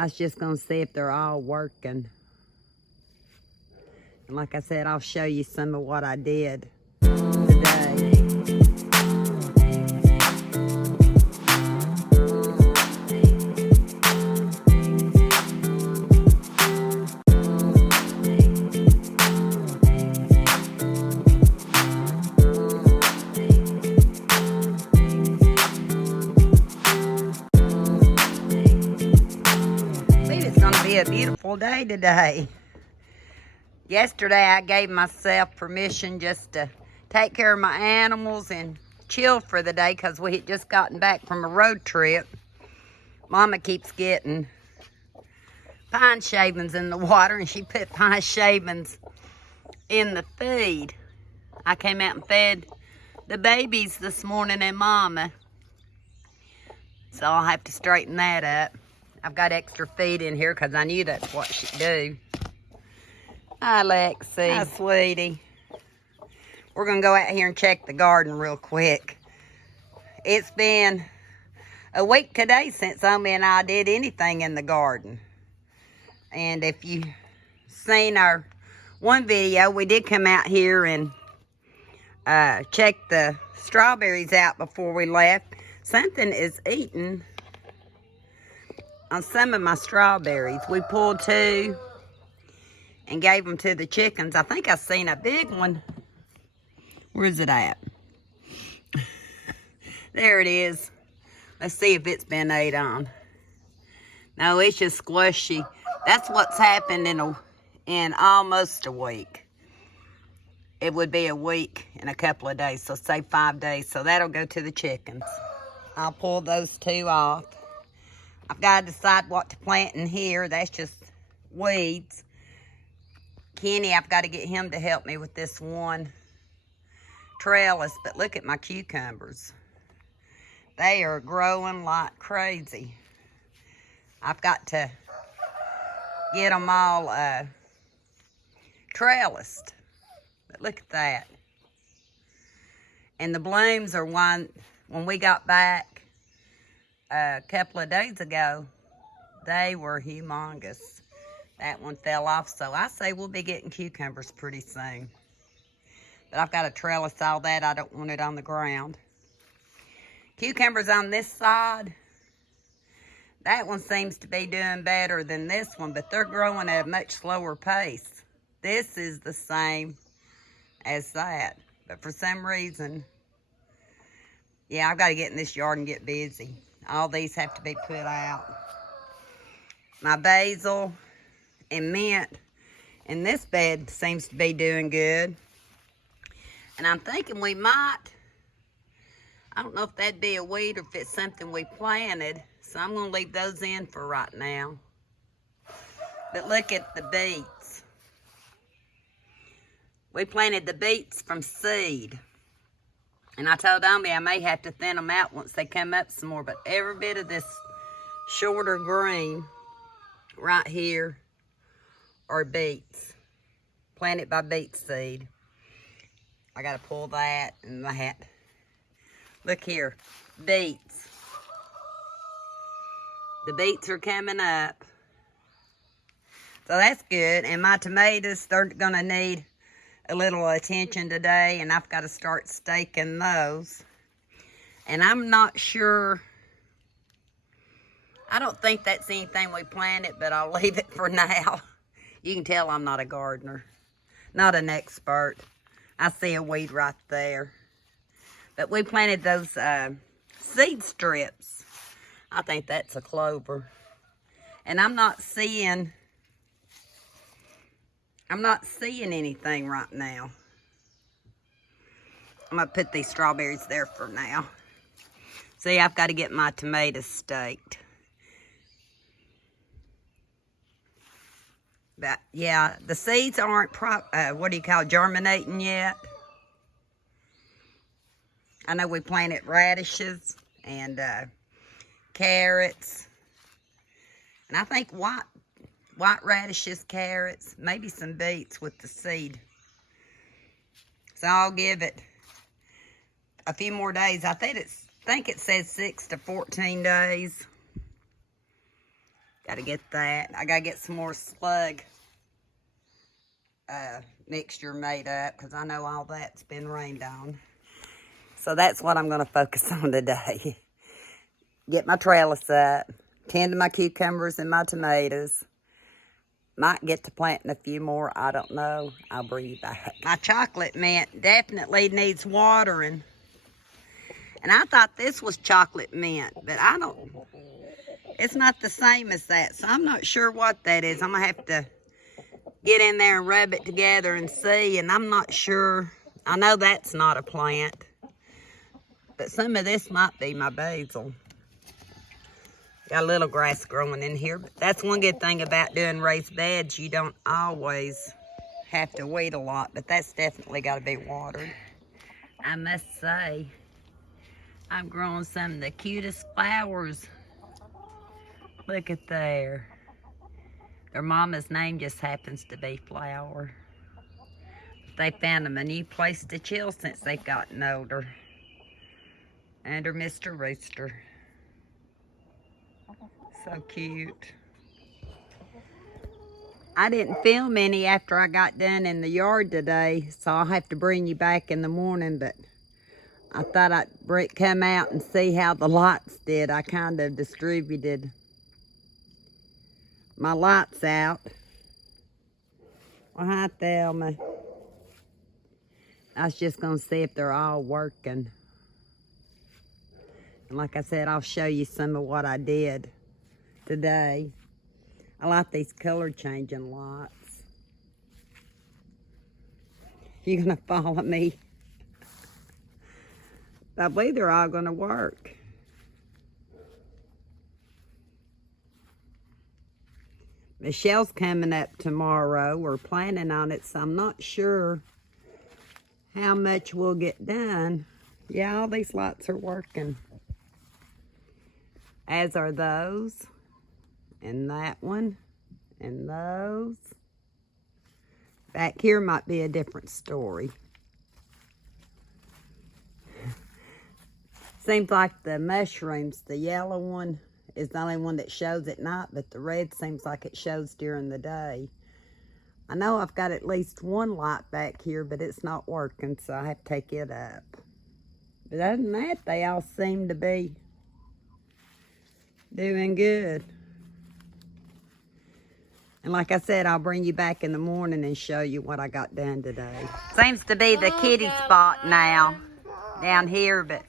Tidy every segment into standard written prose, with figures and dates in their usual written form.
I was just going to see if they're all working. And like I said, I'll show you some of what I did today. A beautiful day today. Yesterday I gave myself permission just to take care of my animals and chill for the day because we had just gotten back from a road trip. Mama keeps getting pine shavings in the water, and she put pine shavings in the feed. I came out and fed the babies this morning and Mama, so I'll have to straighten that up. I've got extra feed in here because I knew that's what she'd do. Hi, Lexi. Hi, sweetie. We're going to go out here and check the garden real quick. It's been a week today since Omi and I did anything in the garden. And if you've seen our one video, we did come out here and check the strawberries out before we left. Something is eating on some of my strawberries. We pulled 2 and gave them to the chickens. I think I seen a big one. Where's it at? There it is. Let's see if it's been ate on. No, it's just squishy. That's what's happened in almost a week. It would be a week in a couple of days, so say 5 days. So that'll go to the chickens. I'll pull those 2 off. I've got to decide what to plant in here. That's just weeds. Kenny, I've got to get him to help me with this one trellis. But look at my cucumbers. They are growing like crazy. I've got to get them all trellised. But look at that. And the blooms are one, when we got back a couple of days ago, they were humongous. That one fell off, so I say we'll be getting cucumbers pretty soon. But I've got to trellis all that. I don't want it on the ground. Cucumbers on this side, that one seems to be doing better than this one, but they're growing at a much slower pace. This is the same as that, but for some reason, yeah, I've got to get in this yard and get busy. All these have to be put out. My basil and mint in this bed seems to be doing good. And I'm thinking we might, I don't know if that'd be a weed or if it's something we planted. So I'm going to leave those in for right now. But look at the beets. We planted the beets from seed. And I told Omi I may have to thin them out once they come up some more. But every bit of this shorter green right here are beets. Planted by beet seed. I got to pull that and that. Look here. Beets. The beets are coming up. So that's good. And my tomatoes, they're going to need a little attention today, and I've got to start staking those. And I'm not sure, I don't think that's anything we planted, but I'll leave it for now. You can tell I'm not a gardener, not an expert. I see a weed right there. But we planted those seed strips. I think that's a clover. And I'm not seeing anything right now. I'm going to put these strawberries there for now. See, I've got to get my tomatoes staked. But, yeah, the seeds aren't, germinating yet. I know we planted radishes and carrots. And I think white radishes, carrots, maybe some beets with the seed. So I'll give it a few more days. I think it says 6 to 14 days. Gotta get that. I gotta get some more slug mixture made up because I know all that's been rained on. So that's what I'm gonna focus on today. Get my trellis up, tend to my cucumbers and my tomatoes. Might get to planting a few more, I don't know. I'll bring you back. My chocolate mint definitely needs watering. And I thought this was chocolate mint, but it's not the same as that. So I'm not sure what that is. I'm gonna have to get in there and rub it together and see, and I'm not sure. I know that's not a plant, but some of this might be my basil. Got a little grass growing in here, but that's one good thing about doing raised beds. You don't always have to weed a lot, but that's definitely got to be watered. I must say, I'm growing some of the cutest flowers. Look at there. Their mama's name just happens to be Flower. They found them a new place to chill since they've gotten older. Under Mr. Rooster. So cute. I didn't film any after I got done in the yard today, so I'll have to bring you back in the morning, but I thought I'd come out and see how the lights did. I kind of distributed my lights out. Well, hi, Thelma. I was just going to see if they're all working. And like I said, I'll show you some of what I did today. I like these color changing lights. You gonna follow me? I believe they're all gonna work. Michelle's coming up tomorrow. We're planning on it, so I'm not sure how much we'll get done. Yeah, all these lights are working. As are those. And that one, and those. Back here might be a different story. Seems like the mushrooms, the yellow one is the only one that shows at night, but the red seems like it shows during the day. I know I've got at least one light back here, but it's not working, so I have to take it up. But other than that, they all seem to be doing good. And like I said, I'll bring you back in the morning and show you what I got done today. Seems to be the kitty spot now down here, but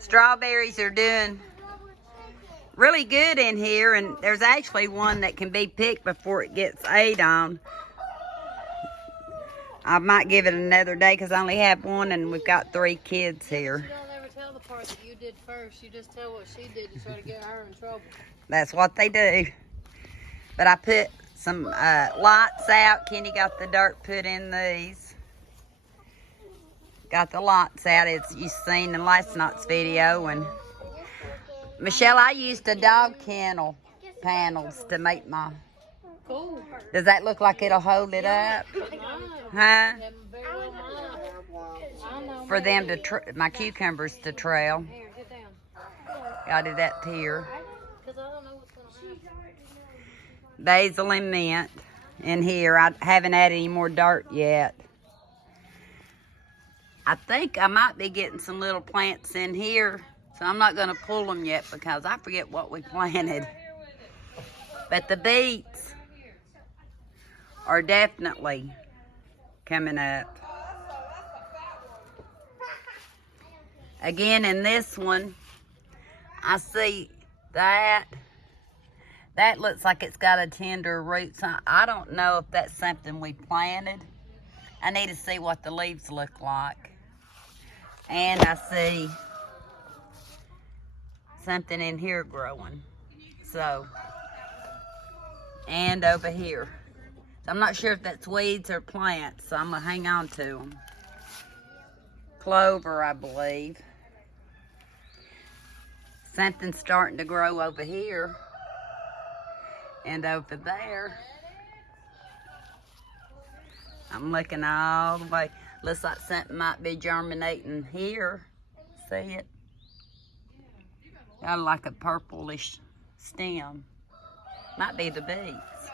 strawberries are doing really good in here, and there's actually one that can be picked before it gets ate on. I might give it another day because I only have one and we've got 3 kids here. You don't ever tell the part that you did first. You just tell what she did to try to get her in trouble. That's what they do. But I put some lights out. Kenny got the dirt put in these. Got the lights out, as you've seen in last night's video. And Michelle, I used a dog kennel panels to make my... Cool. Does that look like it'll hold it up? Huh? For them to, my cucumbers to trail. Here, get down. Got it up here. Because I don't know what's going to happen. Basil and mint in here. I haven't added any more dirt yet. I think I might be getting some little plants in here, so I'm not going to pull them yet because I forget what we planted. But the beets are definitely coming up. Again, in this one, I see that. That looks like it's got a tender root. So I don't know if that's something we planted. I need to see what the leaves look like. And I see something in here growing. So, and over here. So I'm not sure if that's weeds or plants, so I'm going to hang on to them. Clover, I believe. Something's starting to grow over here. And over there. I'm looking all the way. Looks like something might be germinating here. See it? Got like a purplish stem. Might be the beets.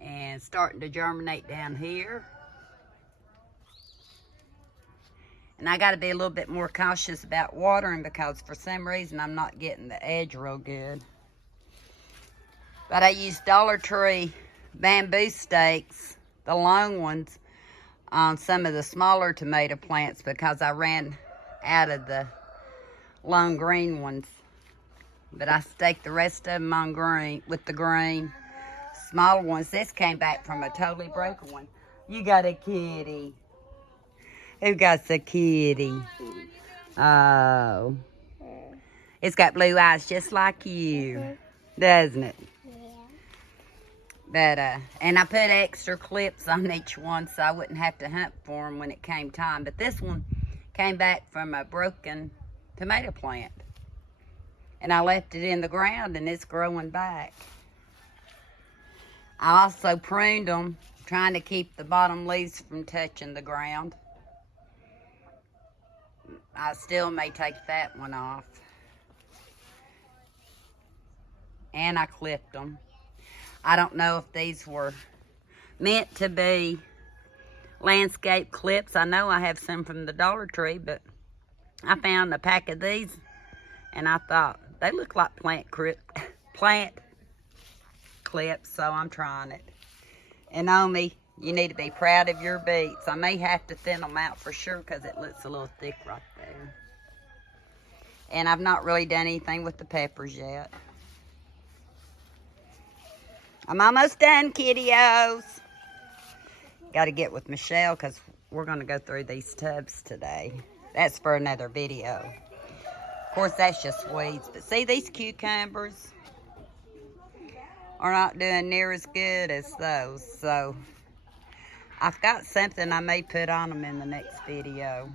And starting to germinate down here. And I got to be a little bit more cautious about watering because for some reason I'm not getting the edge real good. But I used Dollar Tree bamboo stakes, the long ones, on some of the smaller tomato plants because I ran out of the long green ones. But I staked the rest of them on green with the green. Smaller ones. This came back from a totally broken one. You got a kitty. Who got the kitty? Oh. It's got blue eyes just like you, doesn't it? But, and I put extra clips on each one so I wouldn't have to hunt for them when it came time. But this one came back from a broken tomato plant. And I left it in the ground and it's growing back. I also pruned them, trying to keep the bottom leaves from touching the ground. I still may take that one off. And I clipped them. I don't know if these were meant to be landscape clips. I know I have some from the Dollar Tree, but I found a pack of these and I thought they look like plant clips, so I'm trying it. And Naomi, you need to be proud of your beets. I may have to thin them out for sure because it looks a little thick right there. And I've not really done anything with the peppers yet. I'm almost done, kiddios. Got to get with Michelle because we're going to go through these tubs today. That's for another video. Of course, that's just weeds. But see, these cucumbers are not doing near as good as those. So, I've got something I may put on them in the next video.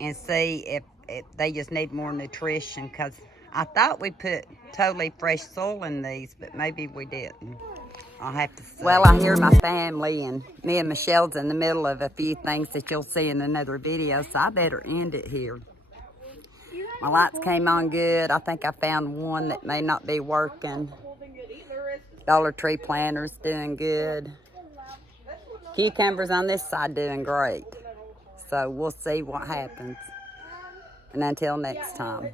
And see if they just need more nutrition because I thought we put totally fresh soil in these, but maybe we didn't. I'll have to see. Well, I hear my family, and me and Michelle's in the middle of a few things that you'll see in another video, so I better end it here. My lights came on good. I think I found one that may not be working. Dollar Tree planter's doing good. Cucumbers on this side doing great. So we'll see what happens. And until next time.